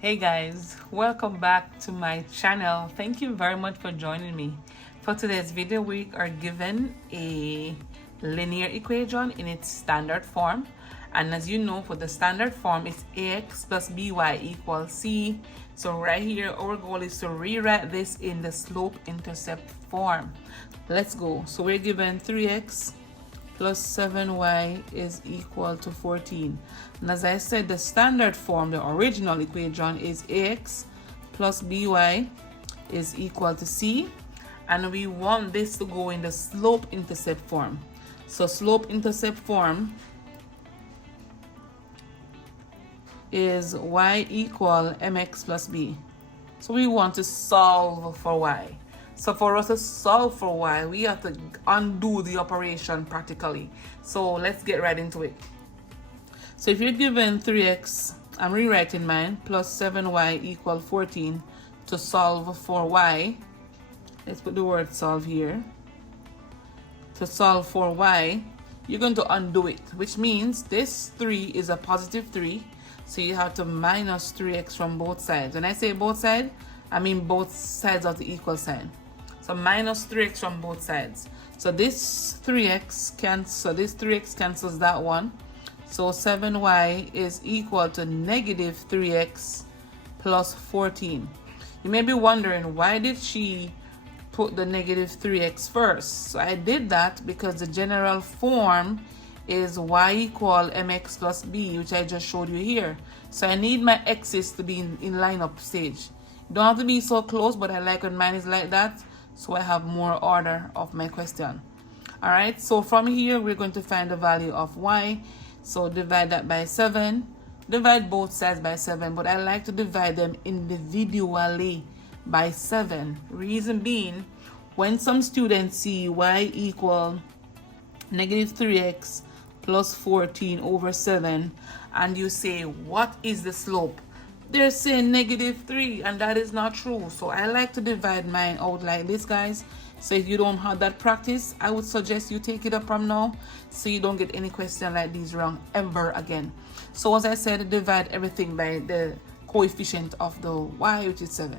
Hey guys, welcome back to my channel. Thank you very much for joining me. For today's video, we are given a linear equation in its standard form. And as you know, for the standard form, it's ax plus by equals c. So right here, our goal is to rewrite this in the slope-intercept form. Let's go. So we're given 3x plus 7y is equal to 14. And as I said, the standard form, the original equation, is ax plus by is equal to c. And we want this to go in the slope-intercept form. So slope-intercept form is y equal mx plus b. So we want to solve for y. So for us to solve for y, we have to undo the operation practically. So let's get right into it. So if you're given 3x, I'm rewriting mine, plus 7y equal 14 to solve for y. Let's put the word solve here. To solve for y, you're going to undo it, which means this 3 is a positive 3. So you have to minus 3x from both sides. When I say both sides, I mean both sides of the equal sign. So minus 3x from both sides. So this 3x cancels that one. So 7y is equal to negative 3x plus 14. You may be wondering, why did she put the negative 3x first? So I did that because the general form is y equal mx plus b, which I just showed you here. So I need my x's to be in line up stage. You don't have to be so close, but I like when mine is like that, so I have more order of my question. Alright, so from here we're going to find the value of y. So divide that by 7. Divide both sides by 7, but I like to divide them individually by 7. Reason being, when some students see y equal negative 3x plus 14 over 7 and you say, what is the slope? They're saying negative 3, and that is not true. So I like to divide mine out like this, guys. So if you don't have that practice, I would suggest you take it up from now so you don't get any question like these wrong ever again. So as I said, divide everything by the coefficient of the y, which is 7.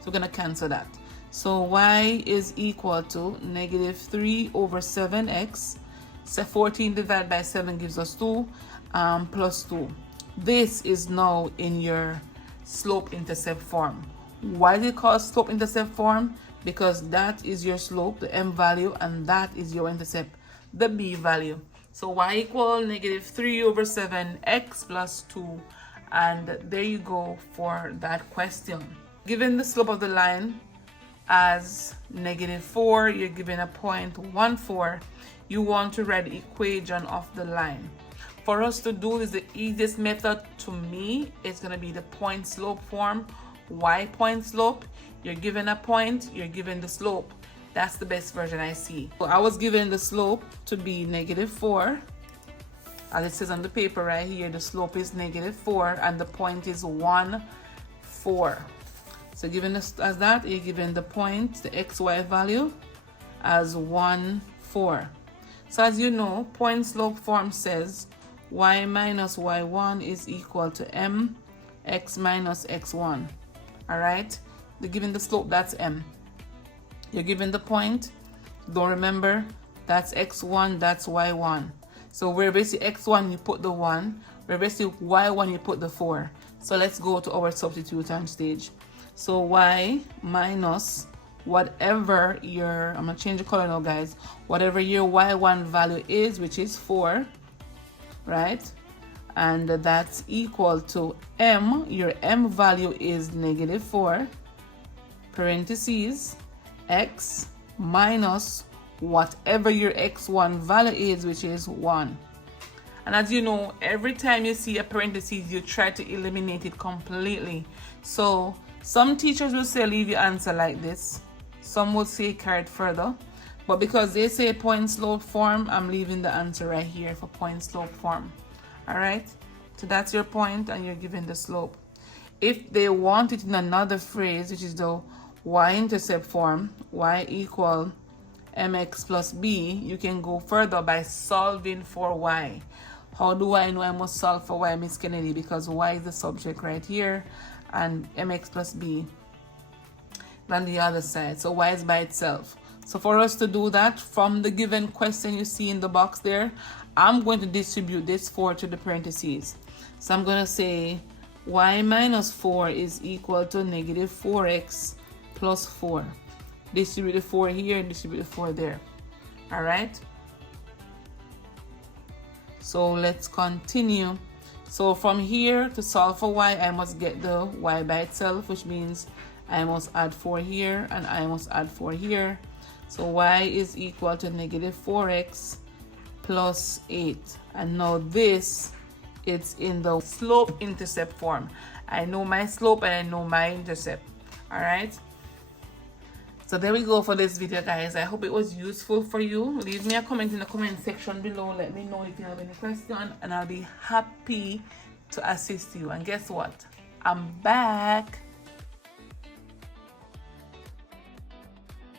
So we're going to cancel that. So y is equal to negative 3 over 7x. So 14 divided by 7 gives us 2, plus 2. This is now in your slope-intercept form. Why is it called slope-intercept form? Because that is your slope, the m value, and that is your intercept, the b value. So y equal negative 3 over 7x plus 2. And there you go for that question. Given the slope of the line as negative 4, you're given a 0.14. You want to write the equation of the line. For us to do this, the easiest method to me is going to be the point slope form. Y point slope. You're given a point, you're given the slope. That's the best version I see. So I was given the slope to be negative 4. As it says on the paper right here, the slope is negative 4 and the point is 1, 4. So given this as that, you're given the point, the xy value, as 1, 4. So as you know, point slope form says y minus y1 is equal to m x minus x1. Alright, they're given the slope, that's m. You're given the point, don't remember, that's x1, that's y1. So where basically x1 you put the 1, where basically y1 you put the 4. So let's go to our substitution stage. So y minus whatever your, I'm going to change the color now, guys, whatever your y1 value is, which is 4, right? And that's equal to m, your m value is negative 4, parentheses, x minus whatever your x1 value is, which is 1. And as you know, every time you see a parentheses, you try to eliminate it completely. So some teachers will say leave your answer like this. Some will say carry it further. But because they say point slope form, I'm leaving the answer right here for point slope form. Alright? So that's your point and you're given the slope. If they want it in another phrase, which is the y-intercept form, y equal mx plus b, you can go further by solving for y. How do I know I must solve for y, Miss Kennedy? Because y is the subject right here and mx plus b on the other side. So y is by itself. So for us to do that, from the given question you see in the box there, I'm going to distribute this 4 to the parentheses. So I'm going to say y minus 4 is equal to negative 4x plus 4. Distribute the 4 here, distribute the 4 there. All right? So let's continue. So from here, to solve for y, I must get the y by itself, which means I must add 4 here and I must add 4 here. So y is equal to negative 4x plus 8. And now this, it's in the slope-intercept form. I know my slope and I know my intercept. All right? So there we go for this video, guys. I hope it was useful for you. Leave me a comment in the comment section below. Let me know if you have any question and I'll be happy to assist you. And guess what? I'm back.